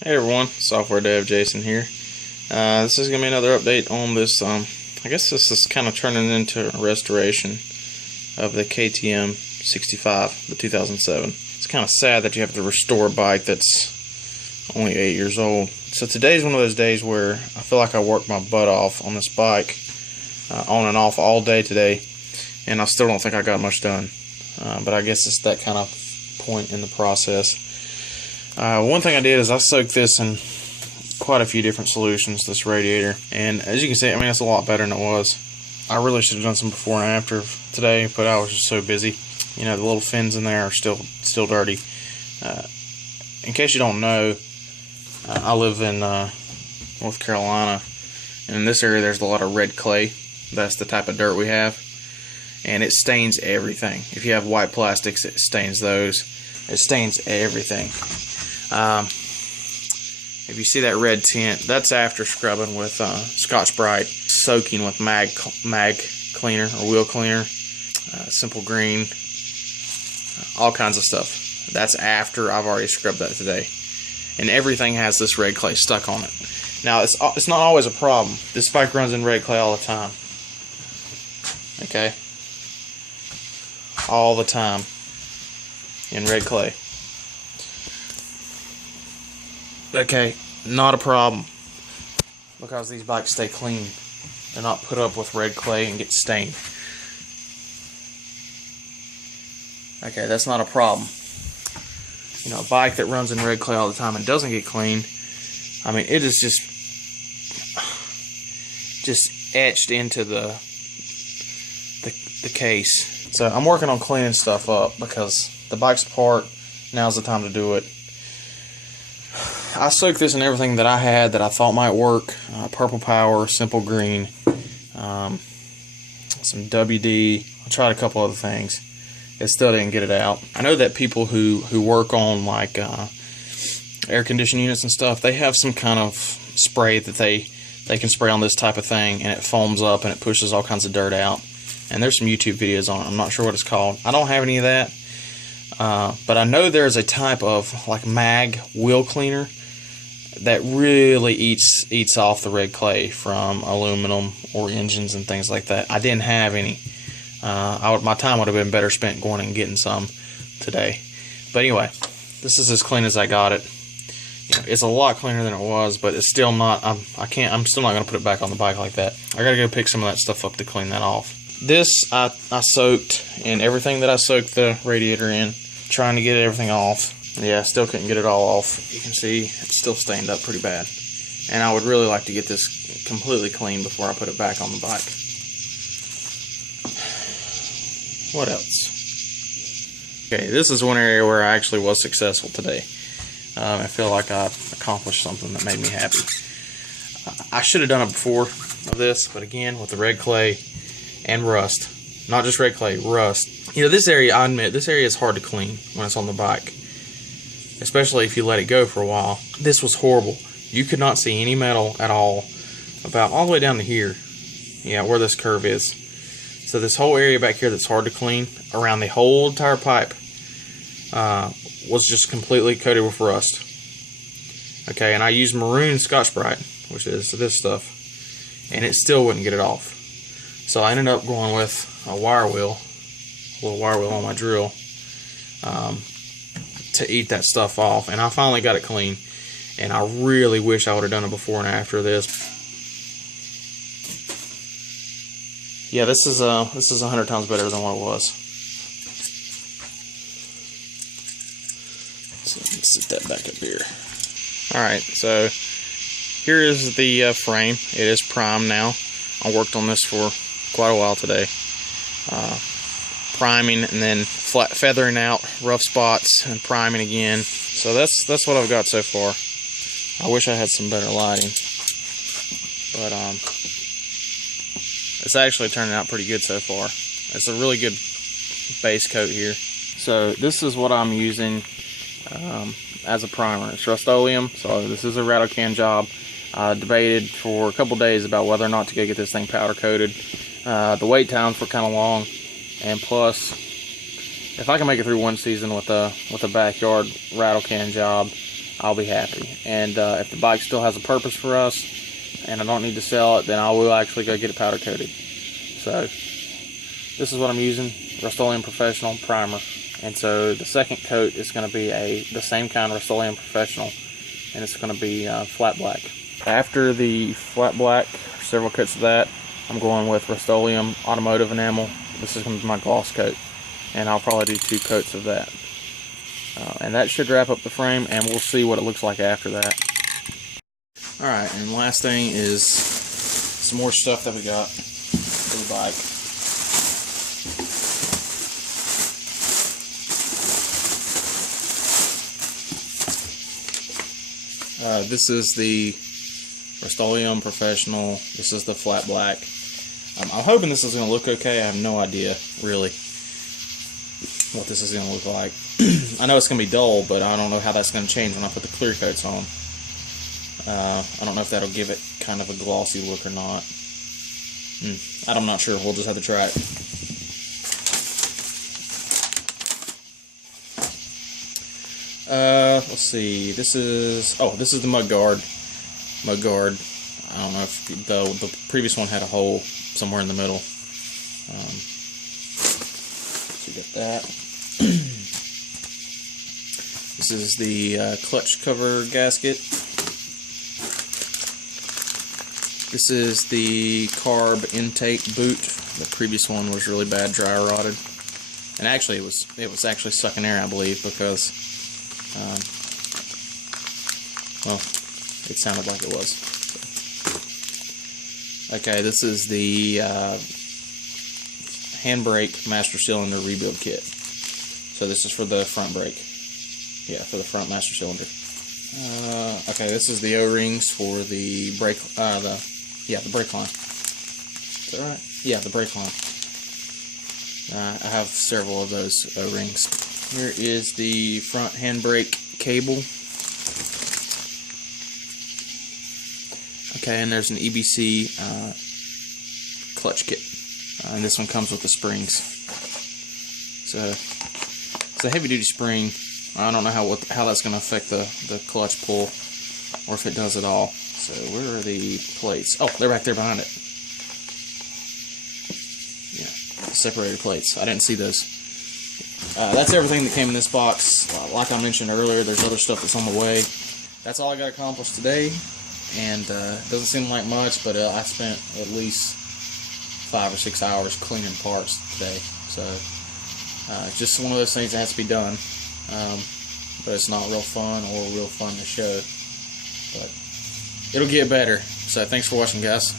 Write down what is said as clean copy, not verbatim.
Hey everyone, Software Dev Jason here. This is going to be another update on this, I guess this is kind of turning into a restoration of the KTM 65, the 2007. It's kind of sad that you have to restore a bike that's only 8 years old. So today's one of those days where I feel like I worked my butt off on this bike, on and off all day today, and I still don't think I got much done. But I guess it's that kind of point in the process. One thing I did is I soaked this in quite a few different solutions, this radiator, and as you can see, I mean, it's a lot better than it was. I really should have done some before and after today, but I was just so busy. You know, the little fins in there are still dirty. In case you don't know, I live in North Carolina, and in this area there's a lot of red clay. That's the type of dirt we have, and it stains everything. If you have white plastics, it stains those. It stains everything. If you see that red tint, that's after scrubbing with Scotch-Brite, soaking with mag cleaner or wheel cleaner, simple green, all kinds of stuff. That's after I've already scrubbed that today, and everything has this red clay stuck on it. Now it's not always a problem. This bike runs in red clay all the time. Okay, all the time in red clay. Okay, not a problem, because these bikes stay clean. They're not put up with red clay and get stained. Okay, that's not a problem. You know, a bike that runs in red clay all the time and doesn't get clean, I mean, it is just etched into the case. So I'm working on cleaning stuff up because the bike's apart. Now's the time to do it. I soaked this in everything that I had that I thought might work. Purple Power, Simple Green, some WD. I tried a couple other things. It still didn't get it out. I know that people who work on like air conditioning units and stuff, they have some kind of spray that they can spray on this type of thing, and it foams up and it pushes all kinds of dirt out. And there's some YouTube videos on it. I'm not sure what it's called. I don't have any of that. But I know there's a type of like mag wheel cleaner that really eats off the red clay from aluminum or engines and things like that. I didn't have any. My time would have been better spent going and getting some today. But anyway, this is as clean as I got it. You know, it's a lot cleaner than it was, but it's still not. I'm still not going to put it back on the bike like that. I got to go pick some of that stuff up to clean that off. This I soaked in everything that I soaked the radiator in, trying to get everything off. Yeah, I still couldn't get it all off. You can see it's still stained up pretty bad. And I would really like to get this completely clean before I put it back on the bike. What else? Okay, this is one area where I actually was successful today. I feel like I accomplished something that made me happy. I should have done it before of this, but again, with the red clay and rust. Not just red clay, rust. You know, this area, I admit, this area is hard to clean when it's on the bike, especially if you let it go for a while. This was horrible. You could not see any metal at all, about all the way down to here. Yeah, where this curve is. So this whole area back here that's hard to clean, around the whole entire pipe, was just completely coated with rust. Okay, and I used maroon Scotch-Brite, which is this stuff, and it still wouldn't get it off. So I ended up going with a wire wheel, a little wire wheel on my drill, to eat that stuff off. And I finally got it clean, and I really wish I would have done it before and after this. Yeah, this is 100 times better than what it was. So let's set that back up here. Alright, so here is the frame. It is primed now. I worked on this for quite a while today. Priming and then feathering out rough spots and priming again. So that's what I've got so far. I wish I had some better lighting, but it's actually turning out pretty good so far. It's a really good base coat here. So this is what I'm using as a primer. It's Rust-Oleum, so this is a rattle can job. I debated for a couple days about whether or not to go get this thing powder coated. The wait times were kind of long, and plus, if I can make it through one season with a backyard rattle can job, I'll be happy. And if the bike still has a purpose for us and I don't need to sell it, then I will actually go get it powder coated. So this is what I'm using, Rust-Oleum Professional Primer. And so the second coat is going to be the same kind of Rust-Oleum Professional, and it's going to be flat black. After the flat black, several coats of that, I'm going with Rust-Oleum Automotive Enamel. This is going to be my gloss coat, and I'll probably do 2 coats of that. And that should wrap up the frame, and we'll see what it looks like after that. Alright, and last thing is some more stuff that we got for the bike. This is the Rust-Oleum Professional. This is the flat black. I'm hoping this is going to look okay. I have no idea, really, what this is going to look like. I know it's going to be dull, but I don't know how that's going to change when I put the clear coats on. I don't know if that'll give it kind of a glossy look or not. I'm not sure. We'll just have to try it. Let's see. This is the mud guard. I don't know if the previous one had a hole somewhere in the middle. So you get that. This is the clutch cover gasket. This is the carb intake boot. The previous one was really bad, dry rotted, and actually it was actually sucking air, I believe, because well, it sounded like it was. Okay, this is the handbrake master cylinder rebuild kit. So this is for the front brake. Yeah, for the front master cylinder. Okay, this is the O-rings for the brake. The brake line. Is that right? Yeah, the brake line. I have several of those O-rings. Here is the front handbrake cable. Okay, and there's an EBC clutch kit, and this one comes with the springs. So it's a heavy-duty spring. I don't know how that's going to affect the clutch pull, or if it does at all. So where are the plates? Oh, they're back there behind it. Yeah, separator plates. I didn't see those. That's everything that came in this box. Like I mentioned earlier, there's other stuff that's on the way. That's all I got accomplished today. And doesn't seem like much, but I spent at least 5 or 6 hours cleaning parts today. So it's just one of those things that has to be done. But it's not real fun or real fun to show. But it'll get better. So thanks for watching, guys.